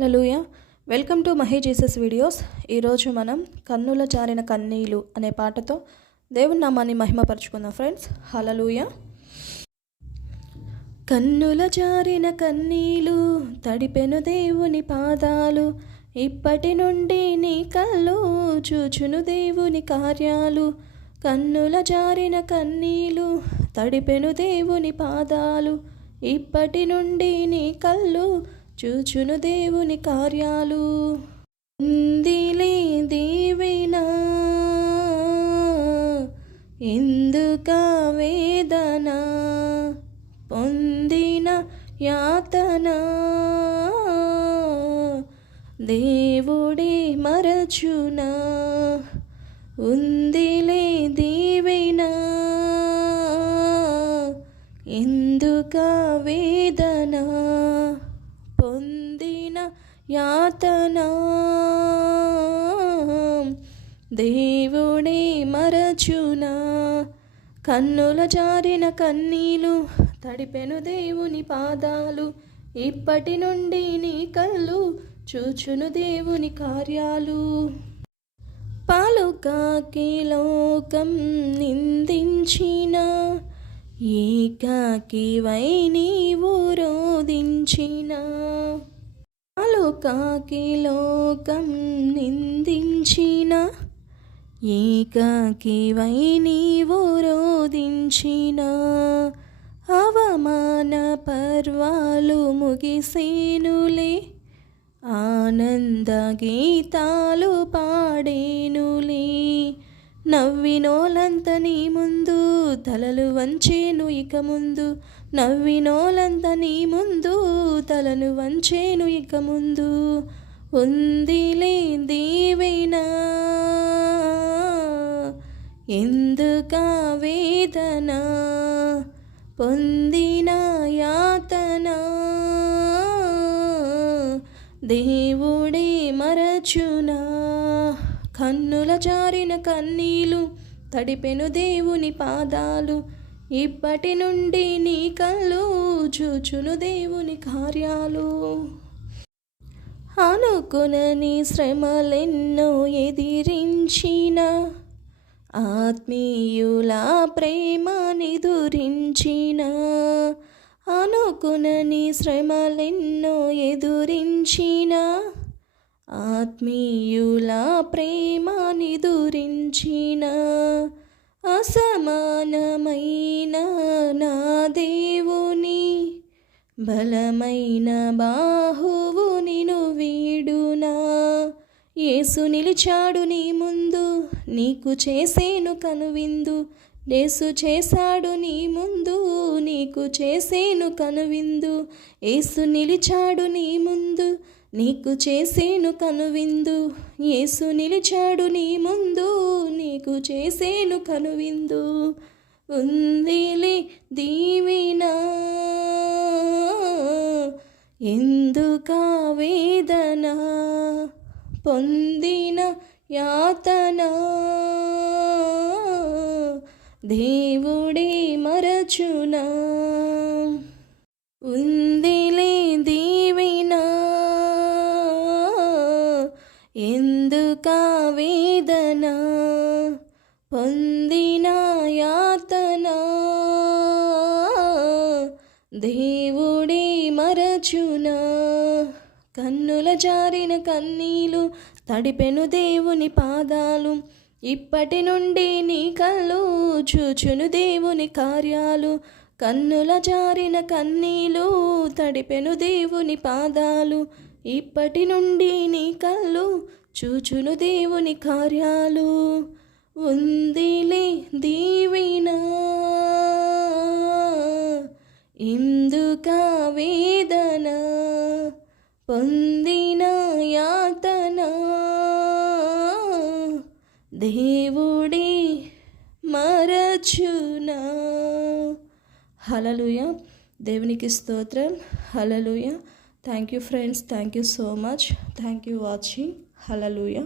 లూయ welcome to మహే Jesus videos. ఈరోజు మనం కన్నుల జారిన కన్నీలు అనే పాటతో దేవుని నామాన్ని మహిమపరుచుకుందాం ఫ్రెండ్స్. హలలుయ కన్నుల జారిన కన్నీలు తడిపెను దేవుని పాదాలు. ఇప్పటి నుండి నీ కళ్ళు చూచును దేవుని కార్యాలు. కన్నుల జారిన కన్నీలు తడిపెను దేవుని పాదాలు. ఇప్పటి నుండి నీ కళ్ళు చూచును దేవుని కార్యాలు. ఉందిలే దీవెనా. ఎందుక వేదన? పొందిన యాతన. దేవుడే మరచునా. ఉందిలే దీవెనా. ఎందుక వేదన? పొందిన యాతన. దేవుడే మరచునా. కన్నుల జారిన కన్నీలు తడిపెను దేవుని పాదాలు. ఇప్పటి నుండి నీ కళ్ళు చూచును దేవుని కార్యాలు. పాలుకాకి లోకం నిందించిన ఏకాకివై నీవు రోధించిన లోకాకి లోకం నిందించిన ఏకాకివై నీవు రోధించిన అవమాన పర్వాలు ముగిసేనులే ఆనంద గీతాలు పాడేను నవ్వినోలంత నీ ముందు తలలు వంచేను ఇక ముందు. నవ్వినోలంత నీ ముందు తలను వంచేను ఇక ముందు. ఉందిలే దీవెనా ఎందుకా వేదన? పొందిన యాతన? దేవుడే మరచునా? కన్నుల జారిన కన్నీలు తడిపెను దేవుని పాదాలు. ఇప్పటి నుండి నీ కళ్ళు చూచును దేవుని కార్యాలు. అనుకునని శ్రమలెన్నో ఎదిరించిన ఆత్మీయుల ప్రేమని దురించిన అనుకునని శ్రమలెన్నో ఎదురించిన ఆత్మీయుల ప్రేమ నిదురించిన అసమానమైన నా దేవుని బలమైన బాహువు నిను వీడునా. యేసు నిలిచాడు నీ ముందు నీకు చేసేను కనువిందు లేసు చేశాడు నీ ముందు నీకు చేసేను కనువిందు. ఏసు నిలిచాడు నీ ముందు నీకు చేసేను కనువిందు. ఏసు నిలిచాడు నీ ముందు నీకు చేసేను కనువిందు. ఉందిలే దీవినా ఎందుక వేదన? పొందిన యాతనా. దేవుడే మరచునా? ఉందిలే దీవినా? ఎందుక వేదన? పొందిన యాతన? దేవుడే మరచునా? కన్నుల జారిన కన్నీలు తడిపెను దేవుని పాదాలు. ఇప్పటి నుండి నీ కళ్ళు చూచును దేవుని కార్యాలు. కన్నుల జారిన కన్నీలు తడిపెను దేవుని పాదాలు. ఇప్పటి నుండి నీ కళ్ళు చూచును దేవుని కార్యాలు. ఉందిలే దీవినా. ఇందుక వేదన. పొంది దేవుడి మరచునా. హలలుయ దేవునికి స్తోత్రం. హలలుయ thank you friends thank you so much thank you watching hallelujah